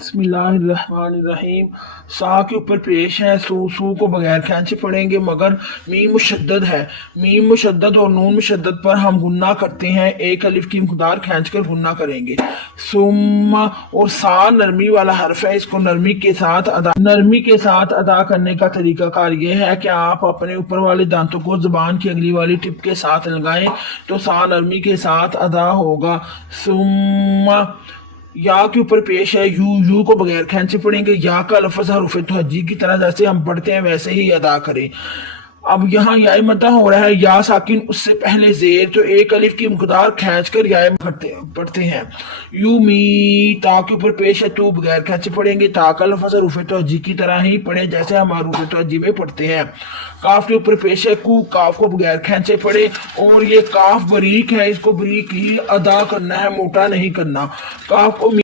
बिस्मिल्लाहिर्रहमानिर्रहीम। सा के ऊपर पेश है, सू को बगैर खींचे पढ़ेंगे, मगर मीम मुशद्दद है। मीम मुशद्दद और नून मुशद्दद पर हम गुन्ना करते हैं, एक अलिफ की मकदार खींचकर गुन्ना करेंगे। सुम्मा और सा नरमी वाला हर्फ है, इसको नरमी के साथ अदा करने का तरीका कार यह है कि आप अपने ऊपर वाले दांतों को जुबान की अगली वाली टिप के साथ लगाएं तो सा नरमी के साथ अदा होगा। सुम्मा या के ऊपर पेश है, यू को बगैर खींचे पढ़ेंगे। या का लफ्ज़ हरूफ तहज्जी की तरह जैसे हम पढ़ते हैं वैसे ही अदा करें। अब यहाँ या मद्दा हो रहा है, या साकिन उससे पहले जेर, तो एक अलिफ की मकदार खींचकर या पढ़ते हैं। यू मी ता के ऊपर पेश है, तू बगैर खींचे पढ़ेंगे। ता का लफ्ज़ हरूफ तहज्जी की तरह ही पढ़े जैसे हम हरूफ तहज्जी में पढ़ते हैं। काफ के ऊपर पेश है, कू काफ को बगैर खींचे पढ़े, और ये काफ बरीक है, इसको बरीक ही अदा करना है, मोटा नहीं करना। काफ को